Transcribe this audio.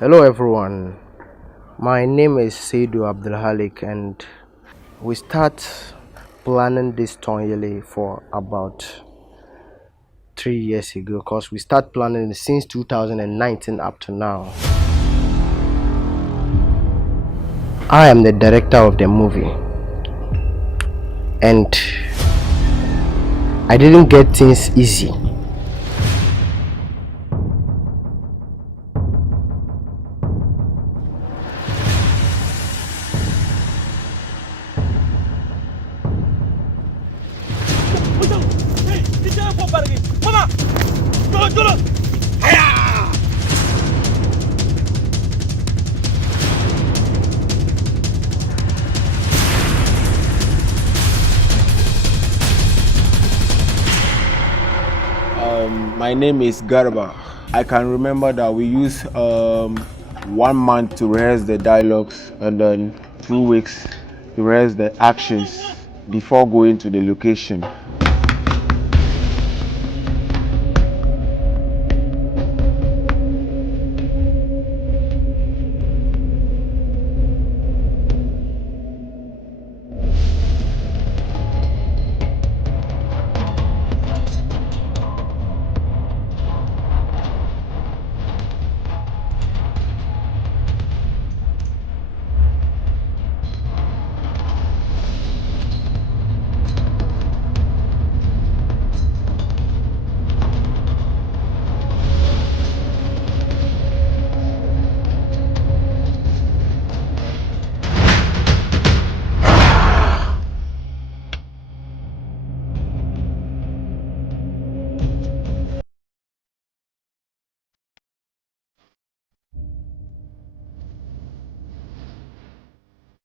Hello everyone, my name is Saidu Abdulhalik and we start planning this YILI for about 3 years ago because we start planning it since 2019 up to now. I am the director of the movie and I didn't get things easy. My name is Garba. I can remember that we used 1 month to rehearse the dialogues and then 2 weeks to rehearse the actions before going to the location.